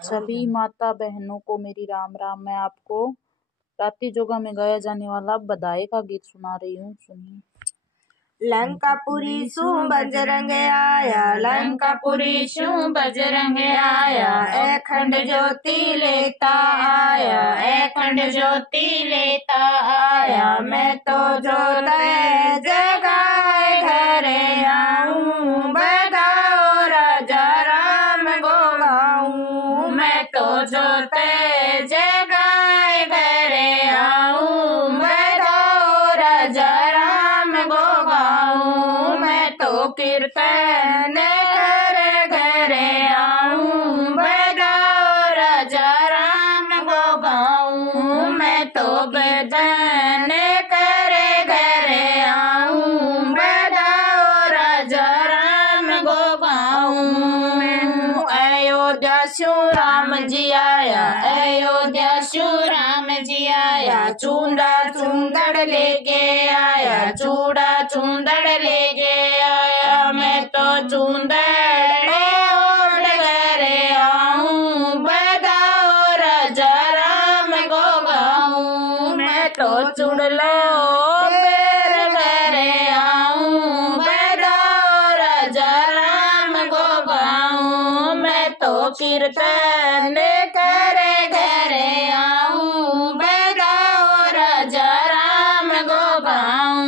सभी माता बहनों को मेरी राम राम। मैं आपको रात्रि जोगा में गाया जाने वाला बधाई का गीत सुना रही हूँ, सुनिए। लंकापुरी सु बजरंग आया, लंकापुरी सु बजरंग आया, अखंड ज्योति लेता आया, अखंड ज्योति लेता आया। मैं तो जोत जगाए घरे आऊं, बधाओ राजा राम को गाऊं। मैं तो जोत जगाए घरे आऊं, बधाओ राजा राम को गाऊं। मैं तो कीर्तन कर घरे आऊं, बधाओ राजा राम को गाऊं। मैं तो भजन कर घरे आऊं, बधाओ राजा राम को गाऊं। अयोध्या शु राम जी आया, अयोध्या शु राम जी आया, चूड़ा चूंदड़ लेके आया, चूड़ा चूंदड़ लेके आया। मैं तो चूंदड़ ओढ़ घरे आऊं, बधाओ राजा राम को गाऊं। मैं तो चुड़लो पैर घरे आऊं, बधाओ राजा राम को गाऊं। मैं तो कीर्तन करे घरे आऊं, बधाओ राजा राम को गाऊं।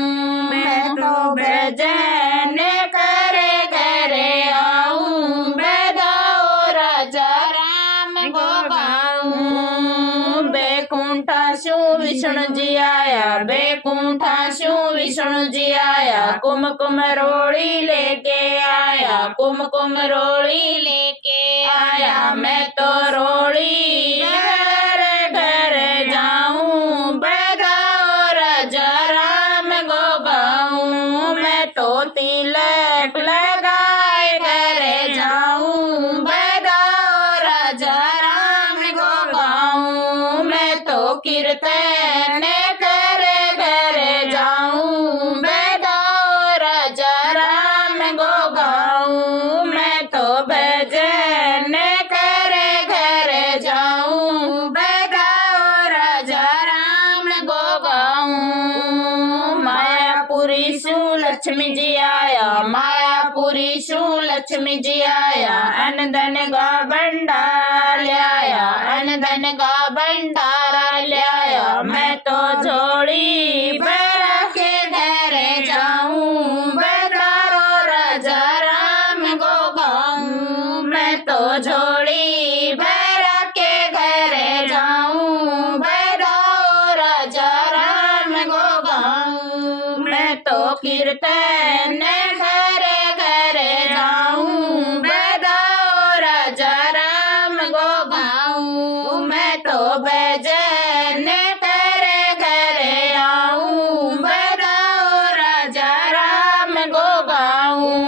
मैं तो भजन करे घरे आऊं, बधाओ राजा राम को गाऊं। बैकुंठा शु विष्णु जी आया, बैकुंठा शु विष्णु जी आया, कुमकुम रोड़ी लेके आया, कुमकुम रोड़ी लेके आया। मैं तो रोड़ी घर घर जाऊं, बधाओ राजा राम को गाऊं। मैं तो तिलक लगाए घरे जाऊं, बधाओ राजा राम को गाऊं। मैं तो कीर्तन कर घरे जाऊं, बधाओ राजा राम को गाऊं। मैं तो भजन कर घरे जाऊं, बधाओ राजा राम को गाऊं। मायापुरी सु लक्ष्मी जी आया, मायापुरी सु लक्ष्मी जी आया, अनधन का भंडार लाया, अनधन का भंडारा लाया। मैं तो झोली भर के घरे जाऊं, बधाओ राजा राम को गाऊं। मैं तो झोली भर के घरे जाऊं, बधाओ राजा राम को गाऊं। मैं तो कीर्तन घरे घरे जाऊं, बधाओ राजा राम को गाऊं। मैं तो भजन करे घरे आऊं, बधाओ राजा राम को गाऊं।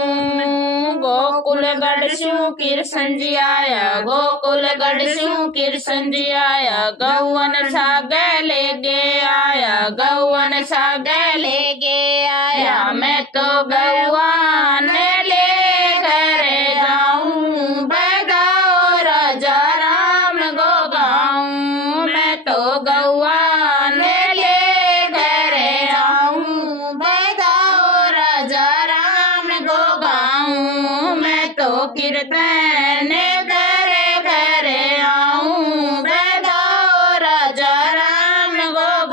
गोकुलगढ़ शु कृष्ण जी आया, गोकुलगढ़ शु कृष्ण जी आया, गौवन सागर लेके आया, गौवन सागर लेके आया। मैं तो गौवन ले घरे जाऊं, बधाओ राजा राम को गाऊं। मैं तो गौवन ले घरे आऊं, बधाओ राजा राम को गाऊं। मैं तो कीर्तन करे घरे आऊं, बधाओ राजा राम को